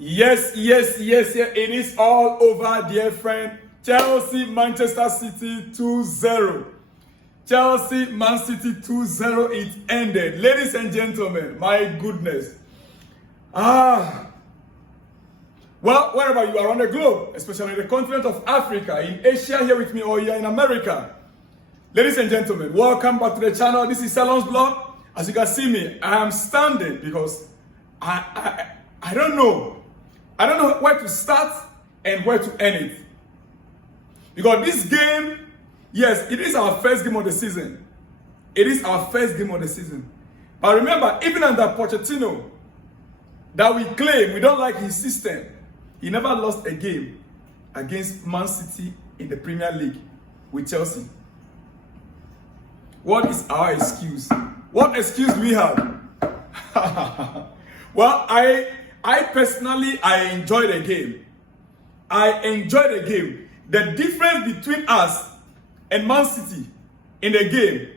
Yes. It is all over, dear friend. Chelsea, Manchester City 2-0. Chelsea, Man City 2-0. It ended. Ladies and gentlemen, my goodness. Well, wherever you are on the globe, especially the continent of Africa, in Asia here with me, or you're in America. Ladies and gentlemen, welcome back to the channel. This is Salon's Blog. As you can see me, I am standing because I don't know. I don't know where to start and where to end it. Because this game, yes, it is our first game of the season. It is our first game of the season. But remember, even under Pochettino, that we claim we don't like his system, he never lost a game against Man City in the Premier League with Chelsea. What is our excuse? What excuse do we have? Well, I personally, I enjoy the game. I enjoy the game. The difference between us and Man City in the game,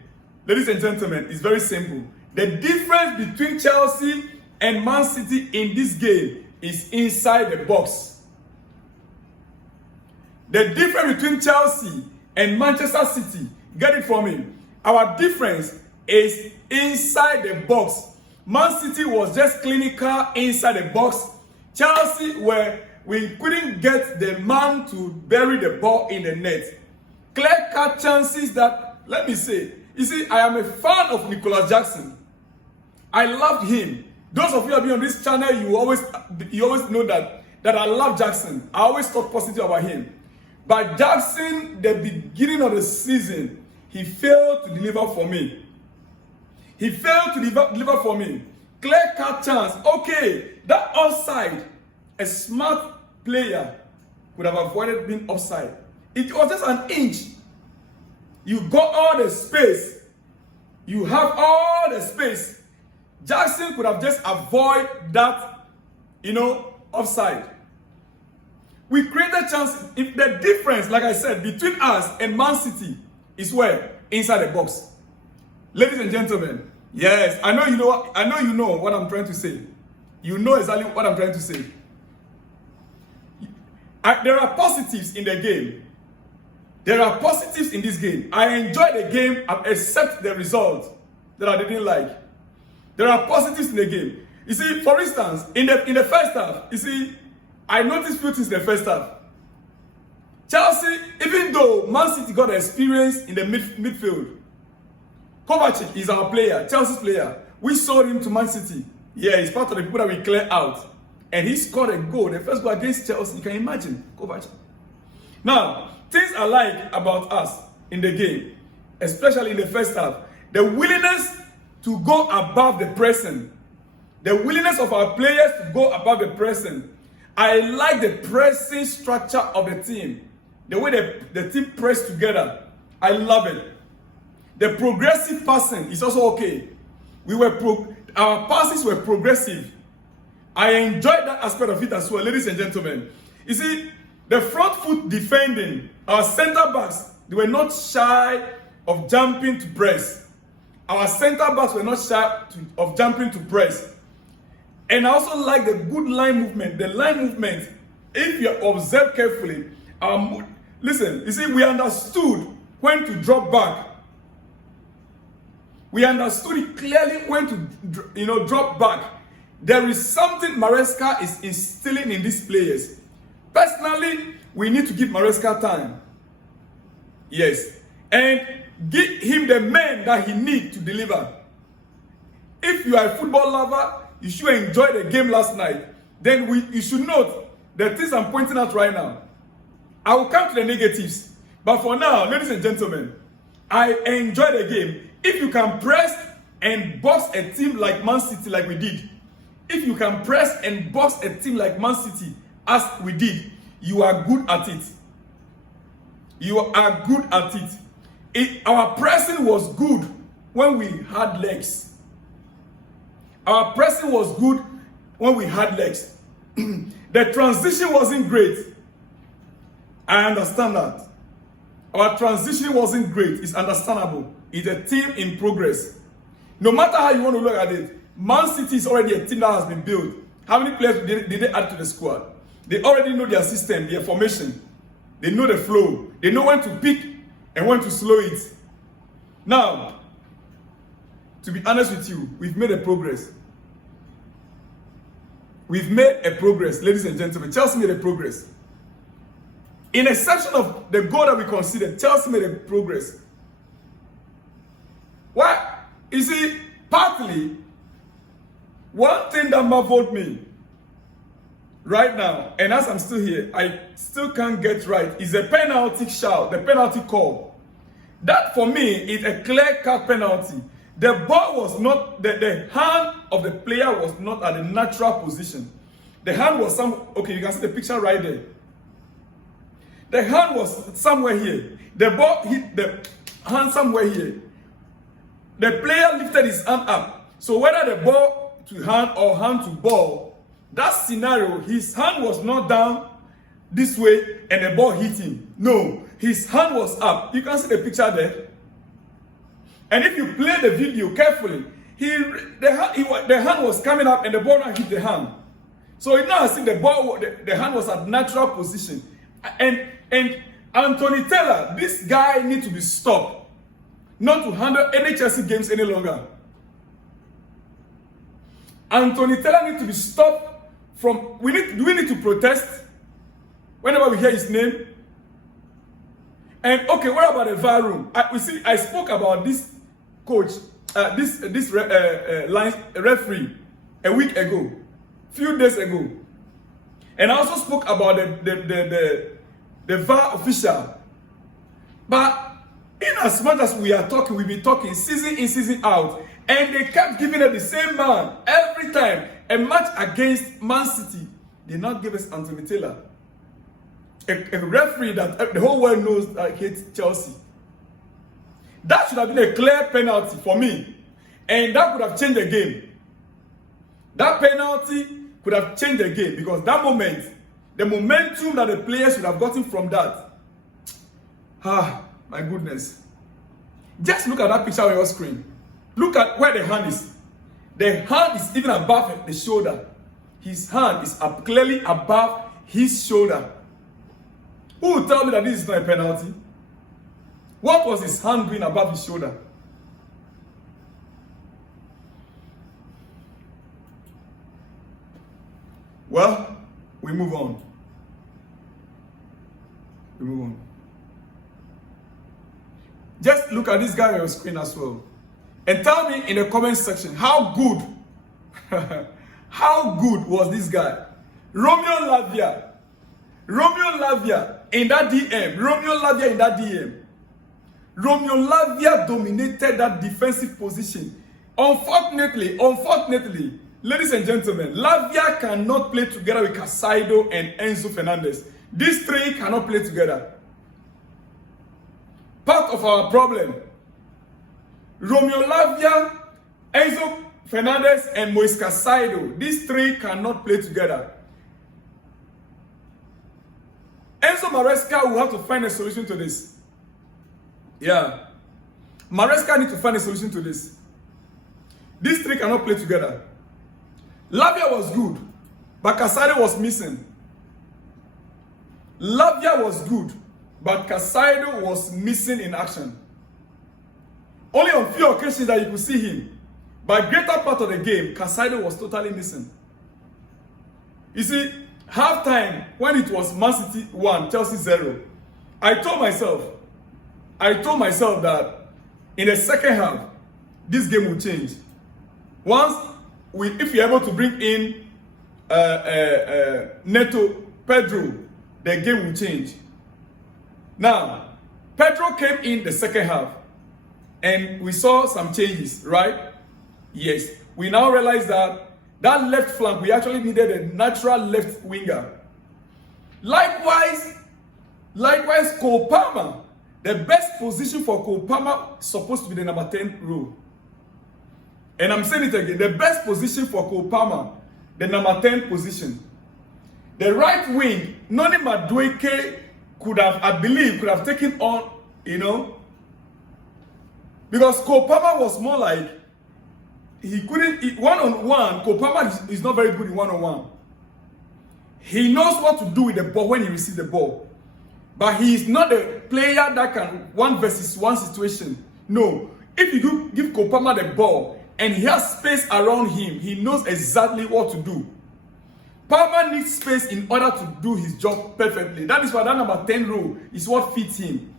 ladies and gentlemen, is very simple. The difference between Chelsea and Man City in this game is inside the box. The difference between Chelsea and Manchester City, get it from me, our difference is inside the box. Man City was just clinical inside the box. Chelsea, where we couldn't get the man to bury the ball in the net. Clear-cut chances that, let me say, you see, I am a fan of Nicolas Jackson. I loved him. Those of you who have been on this channel, you always know that I love Jackson. I always talk positive about him. But Jackson, the beginning of the season, he failed to deliver for me. He failed to deliver for me. Clear-cut chance. Okay, that offside, a smart player could have avoided being offside. It was just an inch. You got all the space. You have all the space. Jackson could have just avoided that, offside. We created chance. If the difference, like I said, between us and Man City is where? Inside the box. Ladies and gentlemen, yes, I know you know what I'm trying to say. You know exactly what I'm trying to say. There are positives in the game. There are positives in this game. I enjoyed the game except the result that I didn't like. There are positives in the game. You see, for instance, in the first half, you see, I noticed few things in the first half. Chelsea, even though Man City got experience in the midfield, Kovacic is our player, Chelsea's player. We sold him to Man City. Yeah, he's part of the people that we clear out. And he scored a goal, the first goal against Chelsea. You can imagine, Kovacic. Now, things I like about us in the game, especially in the first half, the willingness to go above the pressing. The willingness of our players to go above the pressing. I like the pressing structure of the team. The way the team press together. I love it. The progressive passing is also okay. Our passes were progressive. I enjoyed that aspect of it as well, ladies and gentlemen. You see, the front foot defending, our center backs, they were not shy of jumping to press. Our center backs were not shy of jumping to press. And I also like the good line movement. The line movement, if you observe carefully, listen, you see, we understood when to drop back. We understood it clearly when to, drop back. There is something Maresca is instilling in these players. Personally, we need to give Maresca time. Yes. And give him the men that he needs to deliver. If you are a football lover, you should enjoy the game last night. Then you should note the things I'm pointing out right now. I will come to the negatives. But for now, ladies and gentlemen, I enjoy the game. If you can press and box a team like Man City like we did, if you can press and box a team like Man City as we did, you are good at it. You are good at it. Our pressing was good when we had legs. Our pressing was good when we had legs. The transition wasn't great. I understand that. Our transition wasn't great. It's understandable. It's a team in progress. No matter how you want to look at it, Man City is already a team that has been built. How many players did they add to the squad? They already know their system, their formation. They know the flow. They know when to pick and when to slow it. Now, to be honest with you, we've made a progress. We've made a progress, ladies and gentlemen. Chelsea made a progress. In a section of the goal that we considered, Chelsea made a progress. Why? You see, partly, one thing that marveled me right now, and as I'm still here, I still can't get right, is the penalty shout, the penalty call. That for me is a clear-cut penalty. The ball was not, the hand of the player was not at the natural position. The hand was okay, you can see the picture right there. The hand was somewhere here. The ball hit the hand somewhere here. The player lifted his hand up. So whether the ball to hand or hand to ball, that scenario, his hand was not down this way and the ball hit him. No, his hand was up. You can see the picture there. And if you play the video carefully, the hand was coming up and the ball now hit the hand. So it now see the hand was at natural position. And Anthony Taylor, this guy needs to be stopped. Not to handle any Chelsea games any longer. Anthony Taylor needs to be stopped from. Do we need to protest whenever we hear his name? And okay, what about the VAR room? I spoke about this coach, this referee a week ago, few days ago, and I also spoke about the VAR official. But in as much as we are talking, we've been talking season in, season out, and they kept giving it the same man every time. A match against Man City, they not give us Anthony Taylor, a referee that the whole world knows that hates Chelsea. That should have been a clear penalty for me, and that could have changed the game. That penalty could have changed the game because that moment, the momentum that the players would have gotten from that. My goodness. Just look at that picture on your screen. Look at where the hand is. The hand is even above the shoulder. His hand is up clearly above his shoulder. Who will tell me that this is not a penalty? What was his hand doing above his shoulder? Well, we move on. We move on. Just look at this guy on your screen as well. And tell me in the comment section how good, how good was this guy? Romeo Lavia in that DM. Romeo Lavia dominated that defensive position. Unfortunately, ladies and gentlemen, Lavia cannot play together with Caicedo and Enzo Fernandez. These three cannot play together. Part of our problem. Romeo Lavia, Enzo Fernandez, and Moise Caicedo. These three cannot play together. Enzo Maresca will have to find a solution to this. Yeah. Maresca needs to find a solution to this. These three cannot play together. Lavia was good, but Caicedo was missing. Lavia was good, but Caicedo was missing in action. Only on few occasions that you could see him. But greater part of the game, Caicedo was totally missing. You see, halftime, when it was Man City 1, Chelsea 0, I told myself that in the second half, this game will change. If you're able to bring in Neto, Pedro, the game will change. Now, Pedro came in the second half, and we saw some changes, right? Yes. We now realize that left flank, we actually needed a natural left winger. Likewise, Cole Palmer, the best position for Cole Palmer is supposed to be the number 10 role. And I'm saying it again, the best position for Cole Palmer, the number 10 position. The right wing, Noni Madueke could have taken on, because Cole Palmer was more like, he couldn't, one-on-one, Kopama is not very good in one-on-one. He knows what to do with the ball when he receives the ball. But he is not a player that can 1-versus-1 situation. No. If you give Kopama the ball and he has space around him, he knows exactly what to do. Palmer needs space in order to do his job perfectly. That is why that number 10 role is what fits him.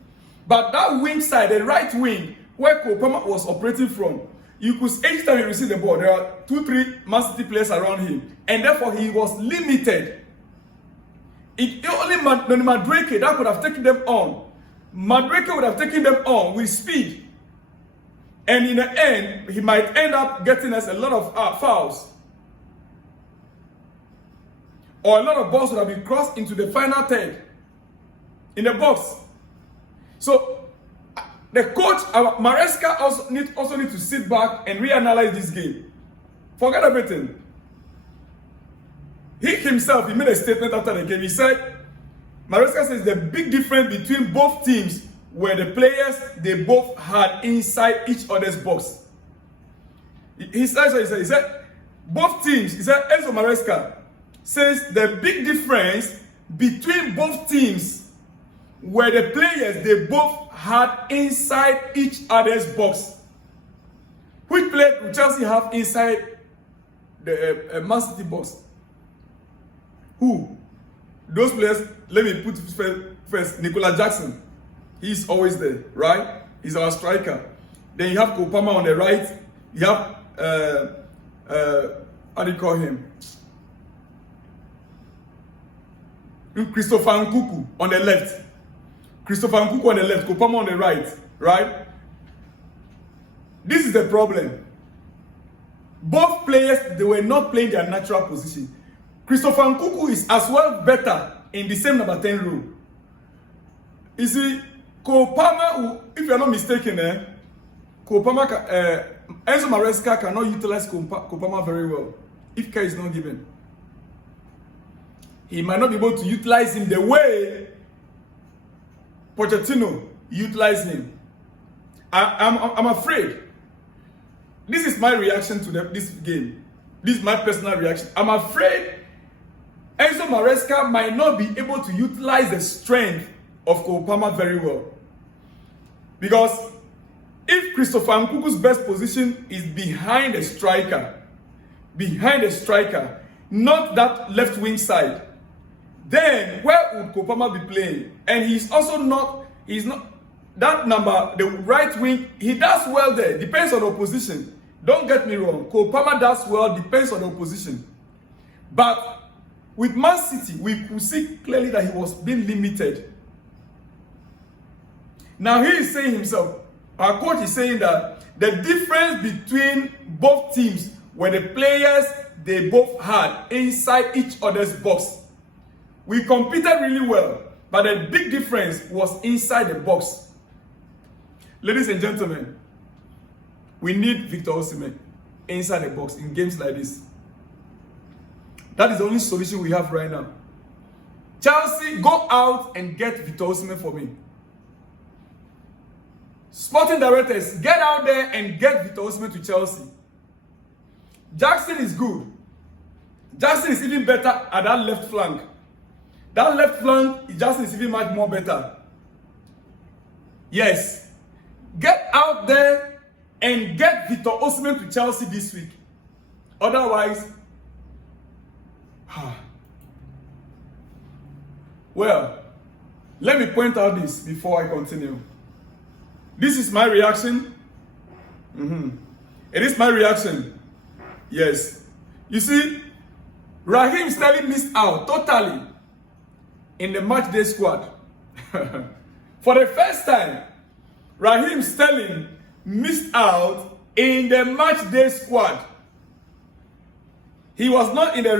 But that wing side, the right wing, where Kopama was operating from, you could, each time he received the ball, there are 2-3 Man City players around him. And therefore, he was limited. It only Maresca that could have taken them on. Maresca would have taken them on with speed. And in the end, he might end up getting us a lot of fouls. Or a lot of balls would have been crossed into the final third in the box. So the coach, Maresca, also need to sit back and reanalyze this game. Forget everything. He himself, he made a statement after the game. He said, Maresca says the big difference between both teams were the players they both had inside each other's box. He said, both teams, he said, Enzo Maresca says the big difference between both teams were the players they both had inside each other's box. Which player do Chelsea have inside the Man City box? Who? Those players, let me put first Nicola Jackson. He's always there, right? He's our striker. Then you have Kopama on the right. You have, how do you call him? Christopher Nkuku on the left. Christopher Nkuku on the left, Kopama on the right? This is the problem. Both players, they were not playing their natural position. Christopher Nkuku is as well better in the same number 10 role. You see, Kopama, if you're not mistaken, Kopama, Enzo Maresca cannot utilize Kopama very well if care is not given. He might not be able to utilize him the way Pochettino utilized him. I'm afraid. This is my reaction to this game. This is my personal reaction. I'm afraid Enzo Maresca might not be able to utilize the strength of Kopama very well. Because if Christopher Nkuku's best position is behind the striker, not that left wing side, then where would Kopama be playing? And he's not that number, the right wing, he does well there, depends on the opposition. Don't get me wrong, Kopama does well, depends on the opposition. But with Man City, we could see clearly that he was being limited. Now he is saying himself, our coach is saying that the difference between both teams were the players they both had inside each other's box. We competed really well, but the big difference was inside the box. Ladies and gentlemen, we need Victor Osimhen inside the box in games like this. That is the only solution we have right now. Chelsea, go out and get Victor Osimhen for me. Sporting directors, get out there and get Victor Osimhen to Chelsea. Jackson is good. Jackson is even better at that left flank. That left flank, Jackson is even much more better. Yes. Get out there and get Victor Osimhen to Chelsea this week. Otherwise, well, let me point out this before I continue. This is my reaction. It is my reaction. Yes. You see, Raheem Sterling missed out totally in the match day squad. For the first time, Raheem Sterling missed out in the match day squad. He was not in the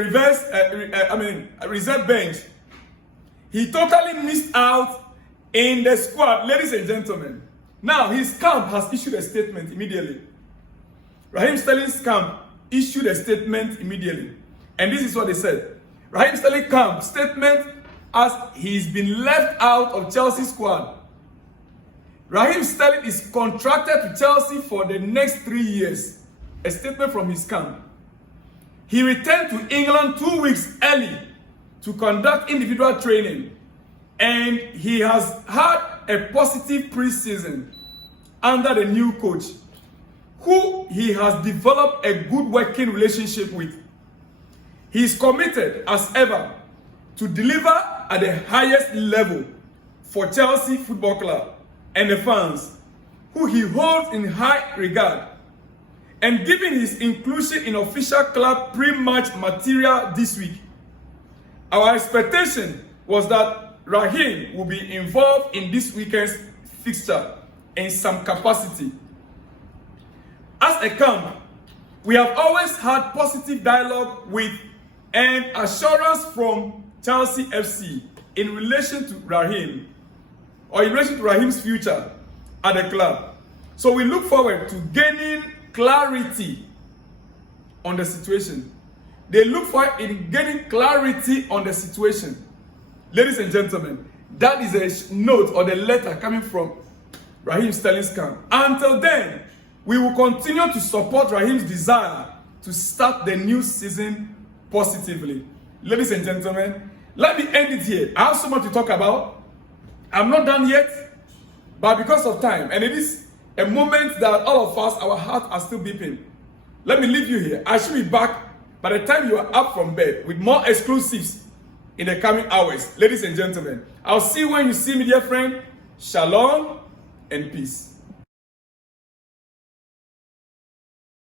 reserve bench. He totally missed out in the squad, ladies and gentlemen. Now, his camp has issued a statement immediately. Raheem Sterling's camp issued a statement immediately. And this is what they said. Raheem Sterling camp statement as he's been left out of Chelsea's squad. Raheem Sterling is contracted to Chelsea for the next 3 years. a statement from his camp. He returned to England 2 weeks early to conduct individual training, and he has had a positive preseason under the new coach, who he has developed a good working relationship with. He is committed as ever to deliver at the highest level for Chelsea Football Club and the fans, who he holds in high regard. And given his inclusion in official club pre-match material this week, our expectation was that Raheem will be involved in this weekend's fixture in some capacity. As a camp, we have always had positive dialogue with and assurance from Chelsea FC in relation to Raheem, or in relation to Raheem's future at the club. So we look forward to gaining clarity on the situation. They look forward in gaining clarity on the situation. Ladies and gentlemen, that is a note or the letter coming from Raheem Sterling's camp. Until then, we will continue to support Raheem's desire to start the new season positively. Ladies and gentlemen, let me end it here. I have so much to talk about. I'm not done yet, but because of time, and it is a moment that all of us, our hearts are still beeping. Let me leave you here. I should be back by the time you are up from bed with more exclusives in the coming hours. Ladies and gentlemen, I'll see you when you see me, dear friend. Shalom and peace.